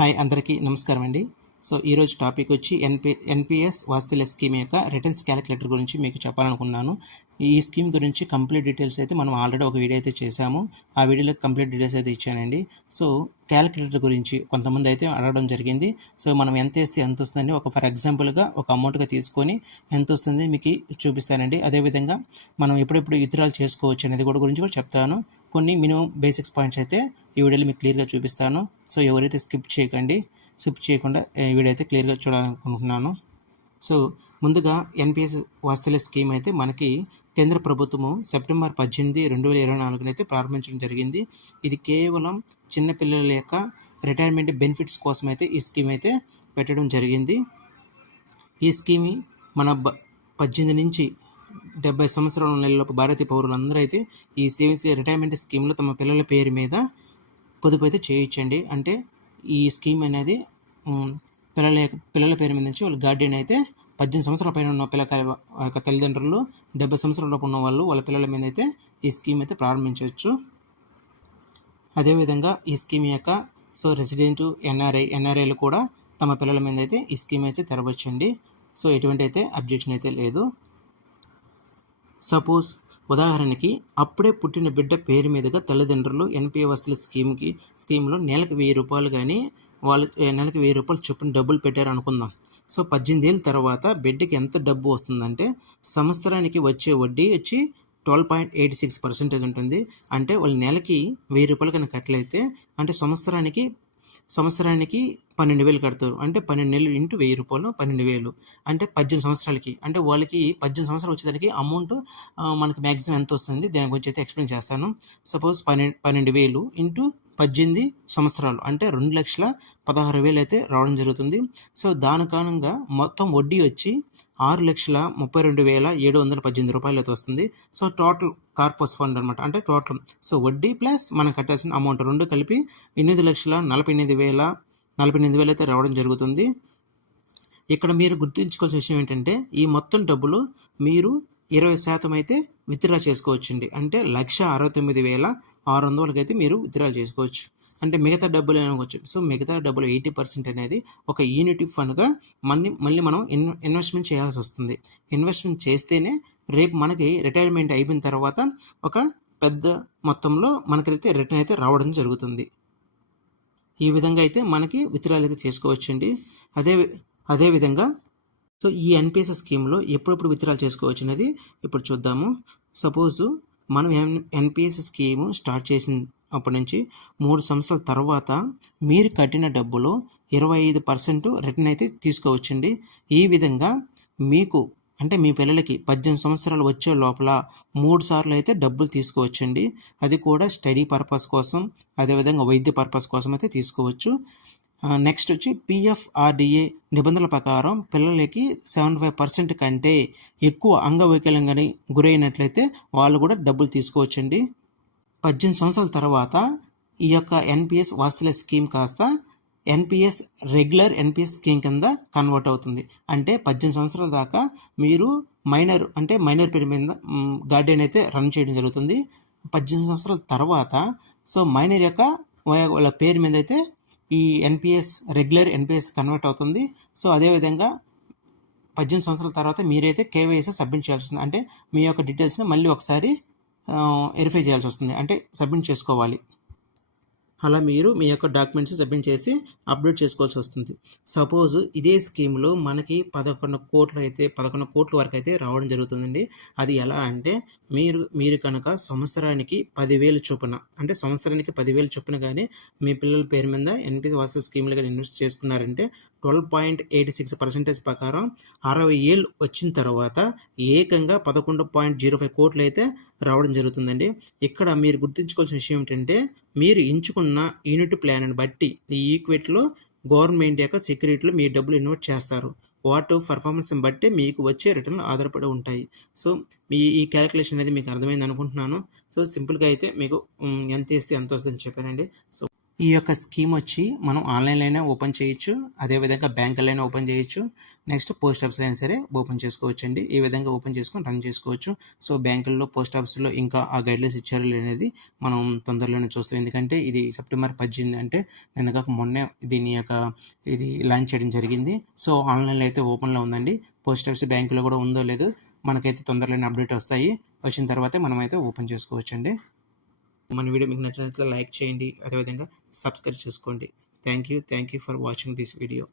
Hi అందరికీ నమస్కారం అండి. సో ఈరోజు టాపిక్ వచ్చి ఎన్పిఎస్ వాస్తవ్య స్కీమ్ యొక్క రిటర్న్స్ క్యాలిక్యులేటర్ గురించి మీకు చెప్పాలనుకున్నాను. ఈ స్కీమ్ గురించి కంప్లీట్ డీటెయిల్స్ అయితే మనం ఆల్రెడీ ఒక వీడియో అయితే చేశాము. ఆ వీడియోలో కంప్లీట్ డీటెయిల్స్ అయితే ఇచ్చానండి. సో క్యాలిక్యులేటర్ గురించి కొంతమంది అయితే అడగడం జరిగింది. సో మనం ఎంత వేస్తే ఎంత వస్తుందని ఫర్ ఎగ్జాంపుల్గా ఒక అమౌంట్గా తీసుకొని ఎంత వస్తుంది మీకు చూపిస్తానండి. అదేవిధంగా మనం ఎప్పుడెప్పుడు విత్డ్రాల్ చేసుకోవచ్చు అనేది గురించి కూడా చెప్తాను. కొన్ని మినిమం బేసిక్స్ పాయింట్స్ అయితే ఈ వీడియోలో మీకు క్లియర్గా చూపిస్తాను. సో ఎవరైతే స్కిప్ చేయకుండా ఈ వీడియో అయితే క్లియర్గా చూడాలనుకుంటున్నాను. సో ముందుగా ఎన్పిఎస్ వాస్తవ్య స్కీమ్ అయితే మనకి కేంద్ర ప్రభుత్వము సెప్టెంబర్ 18, 2024 అయితే ప్రారంభించడం జరిగింది. ఇది కేవలం చిన్నపిల్లల యొక్క రిటైర్మెంట్ బెనిఫిట్స్ కోసం అయితే ఈ స్కీమ్ అయితే పెట్టడం జరిగింది. ఈ స్కీమ్ మన 18 నుంచి 70 సంవత్సరాల నెలలోపు భారతీయ పౌరులందరూ అయితే ఈ సేవింగ్స్ రిటైర్మెంట్ స్కీమ్లో తమ పిల్లల పేరు మీద పొదుపు అయితే చేయొచ్చండి. అంటే ఈ స్కీమ్ అనేది పిల్లల పేరు మీద నుంచి వాళ్ళ గార్డియన్ అయితే 18 సంవత్సరాల పైన ఉన్న పిల్లల యొక్క తల్లిదండ్రులు 70 సంవత్సరాల లోపు ఉన్న వాళ్ళు వాళ్ళ పిల్లల మీద అయితే ఈ స్కీమ్ అయితే ప్రారంభించవచ్చు. అదేవిధంగా ఈ స్కీమ్ యొక్క రెసిడెంట్ ఎన్ఆర్ఐలు కూడా తమ పిల్లల మీద అయితే ఈ స్కీమ్ అయితే తెరవచ్చండి. సో ఎటువంటి అయితే అబ్జెక్షన్ అయితే లేదు. సపోజ్ ఉదాహరణకి అప్పుడే పుట్టిన బిడ్డ పేరు మీదుగా తల్లిదండ్రులు ఎన్పిఎస్ వాస్తవ్య స్కీమ్లో నెలకు 1000 రూపాయలు కానీ వాళ్ళు నెలకు 1000 రూపాయలు చొప్పున డబ్బులు పెట్టారు అనుకుందాం. సో 18 ఏళ్ళ తర్వాత బిడ్డకి ఎంత డబ్బు వస్తుందంటే సంవత్సరానికి వచ్చే వడ్డీ వచ్చి 12.86% ఉంటుంది. అంటే వాళ్ళు నెలకి 1000 రూపాయలు కన్నా కట్టలైతే అంటే సంవత్సరానికి 12,000 కడతారు. అంటే 12 నెలలు ఇంటూ 1000 రూపాయలు 12,000 అంటే 18 సంవత్సరాలకి. అంటే వాళ్ళకి 18 సంవత్సరాలు వచ్చేదానికి అమౌంట్ మనకి మ్యాక్సిమం ఎంత వస్తుంది దాని గురించి అయితే ఎక్స్ప్లెయిన్ చేస్తాను. సపోజ్ 12,000 ఇంటూ 18 సంవత్సరాలు అంటే 2,16,000 అయితే రావడం జరుగుతుంది. సో దాని కారణంగా మొత్తం వడ్డీ వచ్చి 6,32,718 రూపాయలు అయితే వస్తుంది. సో టోటల్ కార్పస్ ఫండ్ అనమాట. అంటే టోటల్ వడ్డీ ప్లస్ మనం కట్టాల్సిన అమౌంట్ రెండు కలిపి 8,48,000 అయితే రావడం జరుగుతుంది. ఇక్కడ మీరు గుర్తుంచుకోవాల్సిన విషయం ఏంటంటే ఈ మొత్తం డబ్బులు మీరు 20% అయితే విత్డ్రా చేసుకోవచ్చండి. అంటే 1,69,600 అయితే మీరు విత్డ్రా చేసుకోవచ్చు. అంటే మిగతా డబ్బులు అనుకోవచ్చు. సో మిగతా డబ్బులు 80% అనేది ఒక యూనిటీ ఫండ్గా మళ్ళీ మనం ఇన్వెస్ట్మెంట్ చేయాల్సి వస్తుంది. ఇన్వెస్ట్మెంట్ చేస్తేనే రేపు మనకి రిటైర్మెంట్ అయిపోయిన తర్వాత ఒక పెద్ద మొత్తంలో మనకైతే రిటర్న్ అయితే రావడం జరుగుతుంది. ఈ విధంగా అయితే మనకి విత్డ్రాల్ అయితే చేసుకోవచ్చండి. అదేవిధంగా ఈ ఎన్పిఎస్ స్కీమ్లో ఎప్పుడెప్పుడు విత్డ్రాల్ చేసుకోవచ్చు అనేది ఇప్పుడు చూద్దాము. సపోజు మనం ఎన్పిఎస్ స్కీము స్టార్ట్ చేసిన అప్పటి నుంచి 3 సంవత్సరాల తర్వాత మీరు కట్టిన డబ్బులో 25% రిటర్న్ అయితే తీసుకోవచ్చండి. ఈ విధంగా మీకు అంటే మీ పిల్లలకి 18 సంవత్సరాలు వచ్చే లోపల 3 సార్లు అయితే డబ్బులు తీసుకోవచ్చండి. అది కూడా స్టడీ పర్పస్ కోసం అదేవిధంగా వైద్య పర్పస్ కోసం అయితే తీసుకోవచ్చు. నెక్స్ట్ వచ్చి పిఎఫ్ఆర్డిఏ నిబంధనల ప్రకారం పిల్లలకి 75% కంటే ఎక్కువ అంగవైకల్యంగాని గురైనట్లయితే వాళ్ళు కూడా డబ్బులు తీసుకోవచ్చండి. 18 సంవత్సరాల తర్వాత ఈ యొక్క ఎన్పిఎస్ వాస్తవ్య స్కీమ్ కాస్త రెగ్యులర్ ఎన్పిఎస్ స్కీమ్ కింద కన్వర్ట్ అవుతుంది. అంటే 18 సంవత్సరాల దాకా మీరు మైనర్ పేరు మీద గార్డియన్ అయితే రన్ చేయడం జరుగుతుంది. 18 సంవత్సరాల తర్వాత మైనర్ యొక్క వాళ్ళ పేరు మీద అయితే ఈ రెగ్యులర్ ఎన్పిఎస్ కన్వర్ట్ అవుతుంది. సో అదేవిధంగా 18 సంవత్సరాల తర్వాత మీరైతే కేవైసీ సబ్మిట్ చేయాల్సి వస్తుంది. అంటే మీ యొక్క డీటెయిల్స్ని మళ్ళీ ఒకసారి వెరిఫై చేయాల్సి వస్తుంది. అంటే సబ్మిట్ చేసుకోవాలి. అలా మీరు మీ యొక్క డాక్యుమెంట్స్ సబ్మిట్ చేసి అప్డేట్ చేసుకోవాల్సి వస్తుంది. సపోజ్ ఇదే స్కీమ్లో మనకి 11 కోట్ల వరకు అయితే రావడం జరుగుతుందండి. అది ఎలా అంటే మీరు కనుక సంవత్సరానికి 10,000 చొప్పున అంటే సంవత్సరానికి 10,000 చొప్పున కానీ మీ పిల్లల పేరు మీద ఎన్పిఎస్ వాస్తవ్య స్కీమ్లో కానీ ఇన్వెస్ట్ చేసుకున్నారంటే 12.86% ప్రకారం 60 ఏళ్ళు వచ్చిన తర్వాత ఏకంగా 11.05 కోట్లు అయితే రావడం జరుగుతుందండి. ఇక్కడ మీరు గుర్తుంచుకోవాల్సిన విషయం ఏంటంటే మీరు ఎంచుకున్న యూనిట్ ప్లాన్ని బట్టి ఈ ఈక్విటీలో గవర్నమెంట్ యొక్క సెక్యూరిటీలో మీ డబ్బులు ఇన్వెస్ట్ చేస్తారు. వాటి పర్ఫార్మెన్స్ని బట్టి మీకు వచ్చే రిటర్న్లు ఆధారపడి ఉంటాయి. సో ఈ క్యాలిక్యులేషన్ అనేది మీకు అర్థమైంది అనుకుంటున్నాను. సో సింపుల్గా అయితే మీకు ఎంత వేస్తే ఎంత వస్తుందని చెప్పానండి. సో ఈ యొక్క స్కీమ్ వచ్చి మనం ఆన్లైన్‌లో ఓపెన్ చేయొచ్చు. అదేవిధంగా బ్యాంకులైనా ఓపెన్ చేయొచ్చు. నెక్స్ట్ పోస్ట్ ఆఫీస్‌లో అయినా సరే ఓపెన్ చేసుకోవచ్చండి. ఈ విధంగా ఓపెన్ చేసుకొని రన్ చేసుకోవచ్చు. సో, బ్యాంకుల్లో, పోస్ట్ ఆఫీస్‌లో ఇంకా ఆ గైడ్‌లైన్స్ ఇచ్చారో లేదో అనేది మనం తొందరలోనే చూస్తాం. ఎందుకంటే ఇది సెప్టెంబర్ 18 అంటే నిన్న కాక మొన్నే దీని యొక్క ఇది లాంచ్ చేయడం జరిగింది. సో, ఆన్లైన్‌లో అయితే ఓపెన్‌లో ఉందండి. పోస్ట్ ఆఫీస్, బ్యాంకులో కూడా ఉందో లేదో మనకైతే తొందరలోనే అప్డేట్ వస్తాయి. వచ్చిన తర్వాతే మనమైతే ఓపెన్ చేసుకోవచ్చండి. మన వీడియో మీకు నచ్చినట్లయితే లైక్ చేయండి. అదేవిధంగా సబ్స్క్రైబ్ చేసుకోండి. Thank you for watching this video.